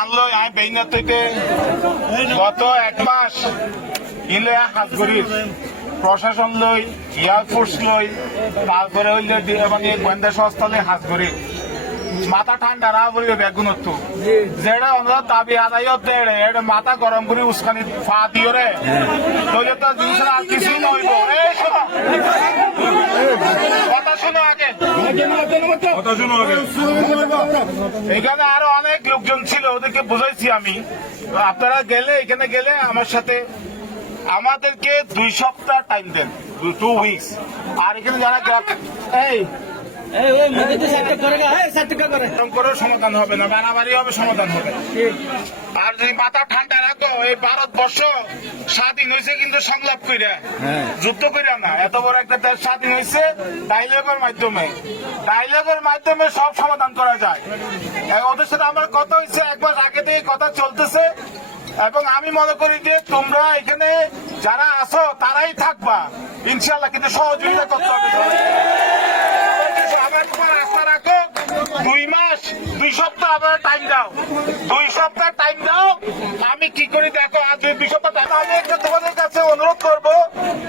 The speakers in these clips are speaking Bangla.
আনলো আমি বেইনা থেকে গত 1 মাস ইলে হাতগড়ির প্রশাসন লই এয়ারফোর্স লই তারপরে হইলে মানে গোয়েন্দা সংস্থা লই হাতগড়ি মাথা ঠান্ডা না বলবে বেগুনত্ব যেটা আমরা দাবি আদায় হতে এটা মাথা গরম করে উস্কানি ফা দিও রে তোলে তো জিনিসের আর কিছুই নইব এই শোনো কথা শোনো আগে এখানে আরো অনেক লোকজন ছিল ওদেরকে বুঝাইছি আমি আপনারা গেলে এখানে গেলে আমার সাথে আমাদেরকে 2 সপ্তাহ টাইম দেন 2 উইকস আর এখানে যারা এই সমাধান হবে না বাড়াবাড়ি হবে সমাধান হবে আর যদি মাথা ঠান্ডা রাখো এই ভারতবর্ষ স্বাধীন হয়েছে কিন্তু সংলাপ কইরা যুদ্ধ কইরা না এত বড় একটা দেশ স্বাধীন হয়েছে ডায়লগের মাধ্যমে সব সমাধান করা যায় ওদের সাথে আমার কথা হয়েছে 1 মাস আগে থেকে কথা চলতেছে এবং আমি মনে করি যে তোমরা এখানে যারা আছো তারাই থাকবা ইনশাল্লাহ কিন্তু সহযোগিতা করতে হবে আশা রাখো 2 মাস 2 সপ্তাহ আমার টাইম দাও 2 সপ্তাহ টাইম দাও আমি কি করি দেখো আজ 2 সপ্তাহ টাইম আমি একটা তোমাদের কাছে অনুরোধ করবো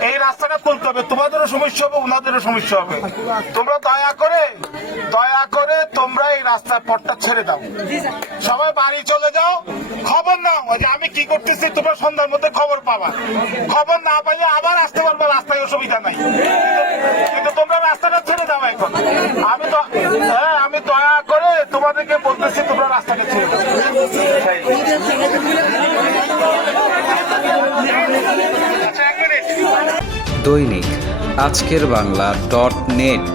এই রাস্তাটা খুলতে হবে তোমাদেরও সমস্যা হবে ওনাদেরও সমস্যা হবে তোমরা দয়া করে তোমরা এই রাস্তার পথটা ছেড়ে দাও সবাই বাড়ি চলে যাও খবর নাও যে আমি কি করতেছি তোমরা সন্ধ্যার মধ্যে খবর পাবা খবর না পাইলে আবার আসতে পারবো রাস্তায় অসুবিধা নাই কিন্তু তোমরা রাস্তাটা ছেড়ে দাও এখন আমি দয়া করে তোমাদেরকে বলতেছি তোমরা রাস্তাটা ছেড়ে দাও দৈনিক আজকের বাংলা .net